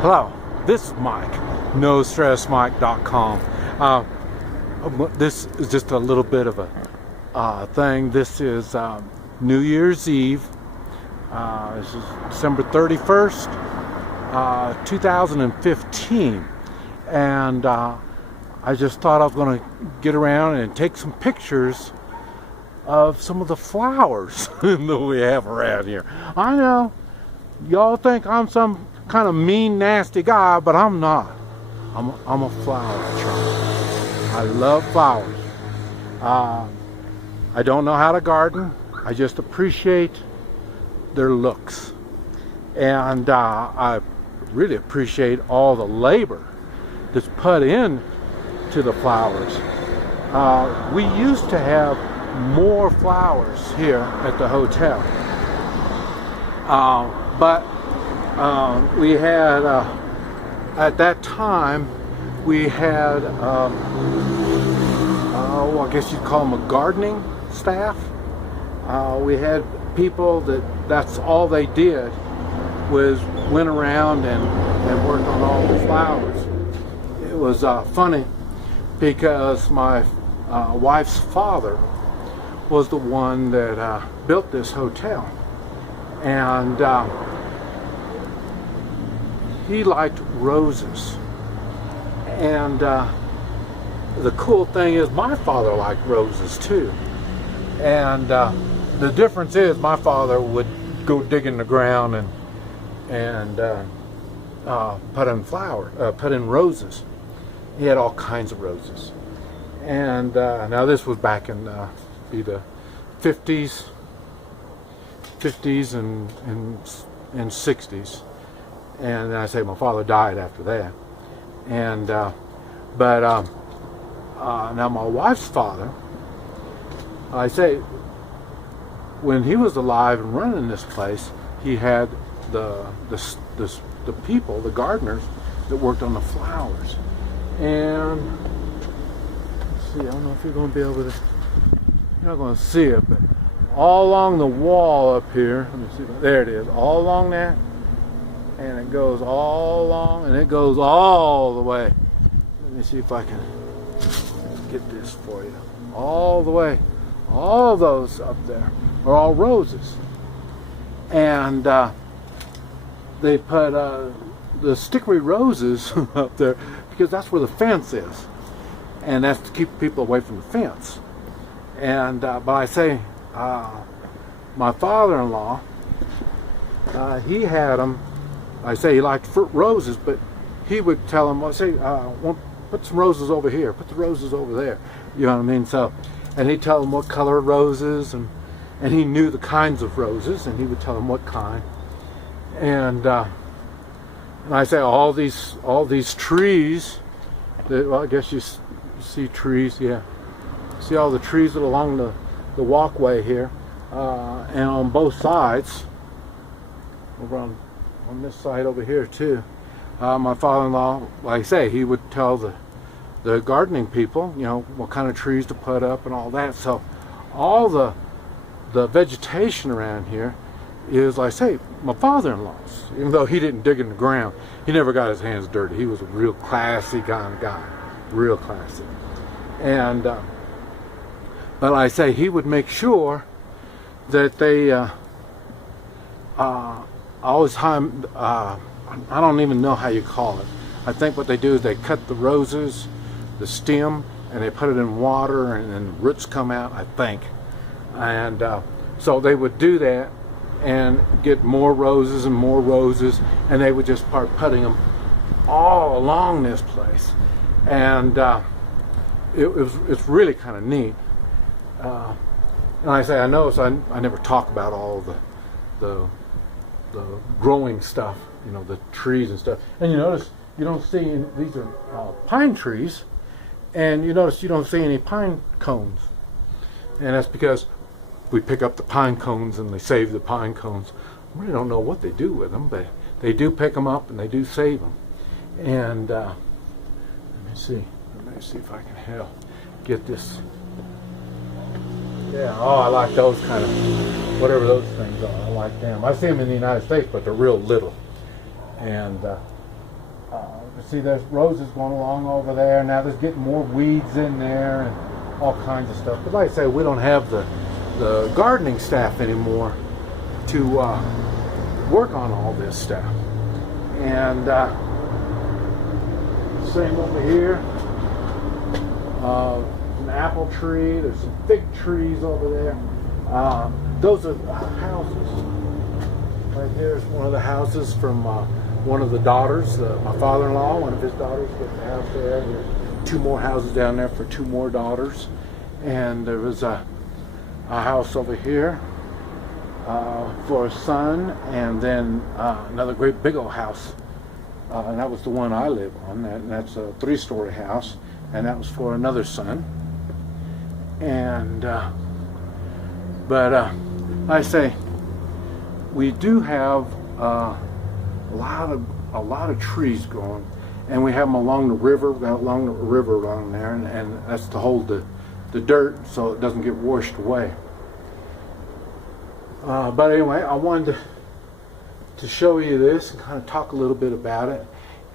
Hello, this is Mike, NoStressMike.com. This is just a little bit of a thing. This is New Year's Eve. This is December 31st, 2015. And I just thought I was going to get around and take some pictures of some of the flowers that we have around here. I know, y'all think I'm some kind of mean, nasty guy, but I'm not. I'm a flower child. I love flowers. I don't know how to garden. I just appreciate their looks. And I really appreciate all the labor that's put in to the flowers. We used to have more flowers here at the hotel. But we had, at that time, we had, I guess you'd call them a gardening staff. We had people that's all they did was went around and worked on all the flowers. It was funny because my wife's father was the one that built this hotel. And he liked roses. And the cool thing is my father liked roses too. And the difference is my father would go dig in the ground and put in roses. He had all kinds of roses. And now this was back in the 50s and 60s. And I say my father died after that. And now my wife's father, I say, when he was alive and running this place, he had the people, the gardeners, that worked on the flowers. And let's see, I don't know if you're going to be able to. You're not going to see it, but all along the wall up here, let me see. There it is, all along that. And it goes all along, and it goes all the way. Let me see if I can get this for you. All the way. All those up there are all roses. And they put the stickery roses up there because that's where the fence is. And that's to keep people away from the fence. And but I say, my father-in-law, he had them. I say he liked roses, but he would tell them, I say, put some roses over here, put the roses over there. You know what I mean? So, and he'd tell them what color roses, and he knew the kinds of roses, and he would tell them what kind. And I say all these trees. Well, I guess you see trees, yeah. See all the trees along the walkway here, and on both sides. Over on this side over here too. My father-in-law, like I say, he would tell the gardening people, you know, what kind of trees to put up and all that. So all the vegetation around here is, like I say, my father-in-law's. Even though he didn't dig in the ground, he never got his hands dirty. He was a real classy kind of guy, real classy. And but like I say, he would make sure that they always time, I don't even know how you call it. I think what they do is they cut the roses, the stem, and they put it in water, and then roots come out, I think. And so they would do that and get more roses and more roses, and they would just start putting them all along this place. And it's really kind of neat. And I say, I notice I never talk about all the growing stuff, you know, the trees and stuff. And you notice you don't see these are pine trees, and you notice you don't see any pine cones. And that's because we pick up the pine cones and they save the pine cones. I really don't know what they do with them, but they do pick them up and they do save them. And let me see if I can help get this. Yeah, oh, I like those kind of, whatever those things are. I like them. I see them in the United States, but they're real little. And You see there's roses going along over there. Now there's getting more weeds in there and all kinds of stuff. But like I say, we don't have the gardening staff anymore to work on all this stuff. And same over here. An apple tree. There's some fig trees over there. Those are houses. Right here's one of the houses from one of the daughters, my father-in-law, one of his daughters gets a house there. There's 2 more houses down there for 2 more daughters. And there was a house over here for a son, and then another great big old house. And that was the one I live on. That's a 3-story house, and that was for another son. And but I say we do have a lot of trees growing, and we have them along the river. We got along the river along there, and that's to hold the dirt so it doesn't get washed away. But anyway, I wanted to show you this and kind of talk a little bit about it.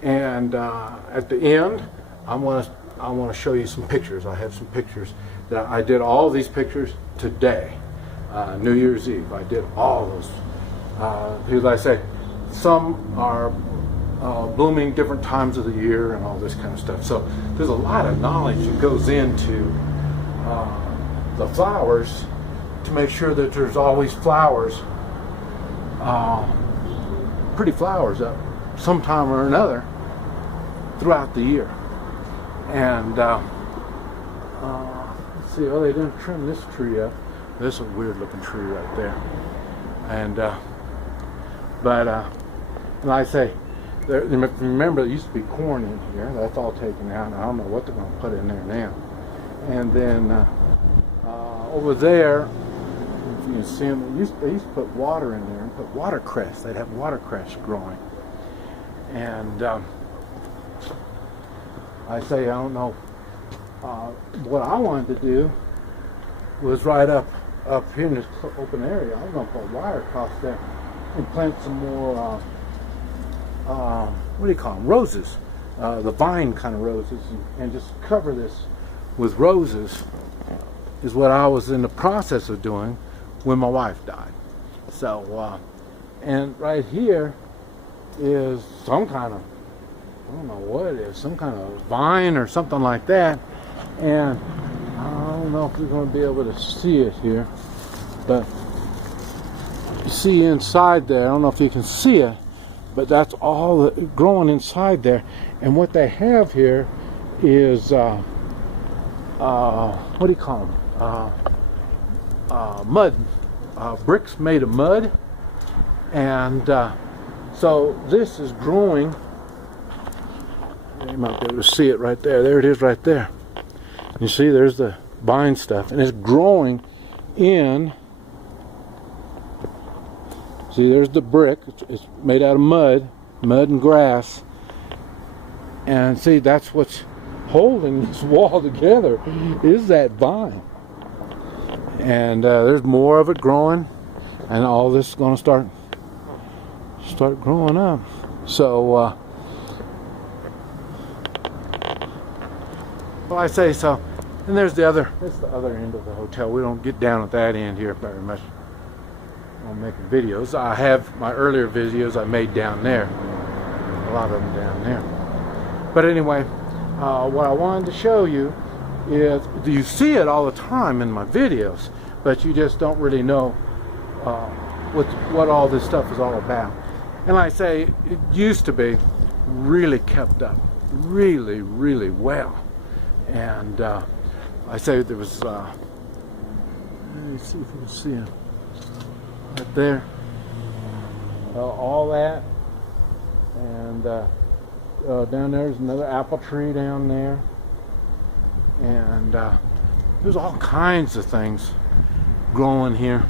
And at the end, I want to show you some pictures. I have some pictures that I did. All these pictures today, New Year's Eve. I did all those because I say some are blooming different times of the year and all this kind of stuff. So there's a lot of knowledge that goes into the flowers to make sure that there's always flowers, pretty flowers up sometime or another throughout the year. And let's see, oh, they didn't trim this tree up. This is a weird looking tree right there. And but like I say, remember there used to be corn in here. That's all taken out, and I don't know what they're going to put in there now. And then over there, if you can see them, they used to put water in there and put watercress. They'd have watercress growing. And I say, I don't know, what I wanted to do was right up here in this open area. I was going to put wire across there and plant some more, what do you call them, roses, the vine kind of roses, and just cover this with roses is what I was in the process of doing when my wife died. So, and right here is some kind of, I don't know what it is, some kind of vine or something like that. And I don't know if you're going to be able to see it here, but you see inside there, I don't know if you can see it, but that's all growing inside there. And what they have here is, what do you call them? Mud, bricks made of mud. And so this is growing. You might be able to see it right there. There it is right there. You see there's the vine stuff, and it's growing in, see there's the brick, it's made out of mud and grass, and see that's what's holding this wall together is that vine. And there's more of it growing, and all this is going to start growing up. So well, I say so. And that's the other end of the hotel. We don't get down at that end here very much. I'm making videos. I have my earlier videos I made down there. A lot of them down there. But anyway, what I wanted to show you is, you see it all the time in my videos, but you just don't really know what all this stuff is all about. And like I say, it used to be really kept up, really, really well. And I say there was, let me see if you can see it right there, all that, and down there's another apple tree down there, and there's all kinds of things growing here.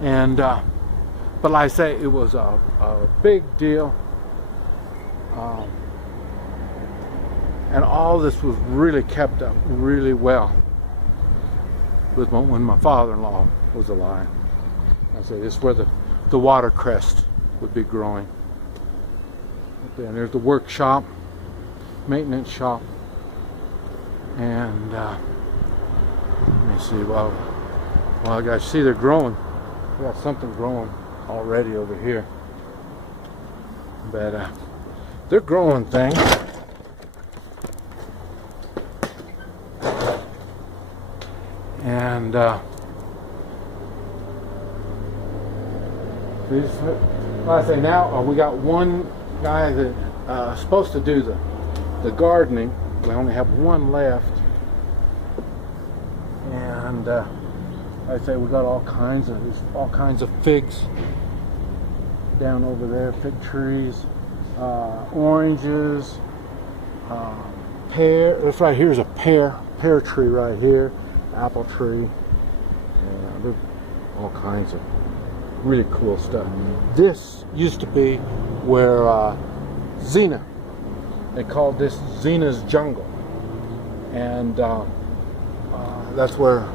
And but like I say, it was a big deal. And all this was really kept up really well with when my father-in-law was alive. I say this is where the watercress would be growing. And there's the workshop, maintenance shop, and let me see. Well, I got see they're growing. We got something growing already over here, but they're growing things. And like I say, now we got one guy that's supposed to do the gardening. We only have one left, and like I say, we got all kinds of figs down over there, fig trees, oranges, pear. This right here is a pear tree right here, apple tree. There's all kinds of really cool stuff. This used to be where Xena, they called this Xena's jungle, and that's where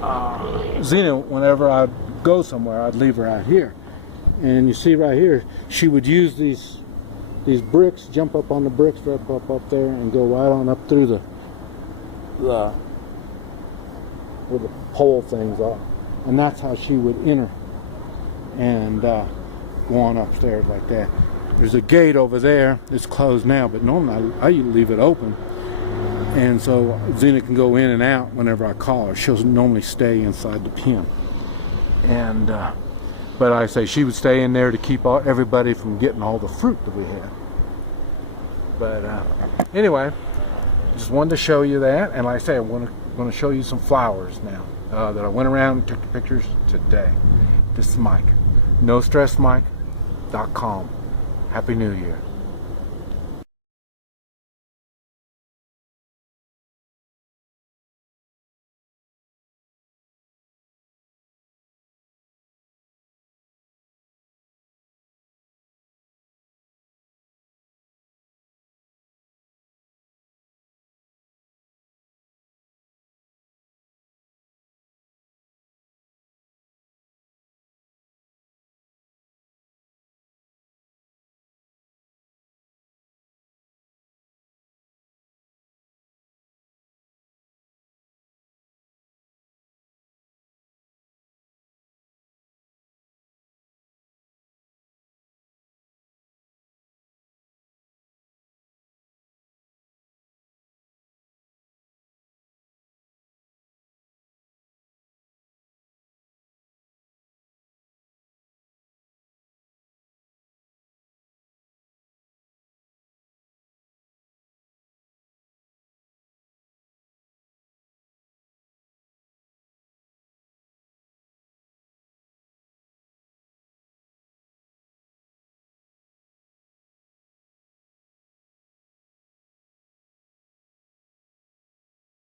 Xena, whenever I'd go somewhere, I'd leave her out here. And you see right here, she would use these bricks, jump up on the bricks right up there, and go right on up through the where the pole things are, and that's how she would enter and go on upstairs like that. There's a gate over there. It's closed now, but normally I leave it open, and so Xena can go in and out whenever I call her. She'll normally stay inside the pen, and but I say she would stay in there to keep everybody from getting all the fruit that we had. But anyway, just wanted to show you that, and like I say, I'm going to show you some flowers now that I went around and took the pictures today. This is Mike, NoStressMike.com. Happy New Year.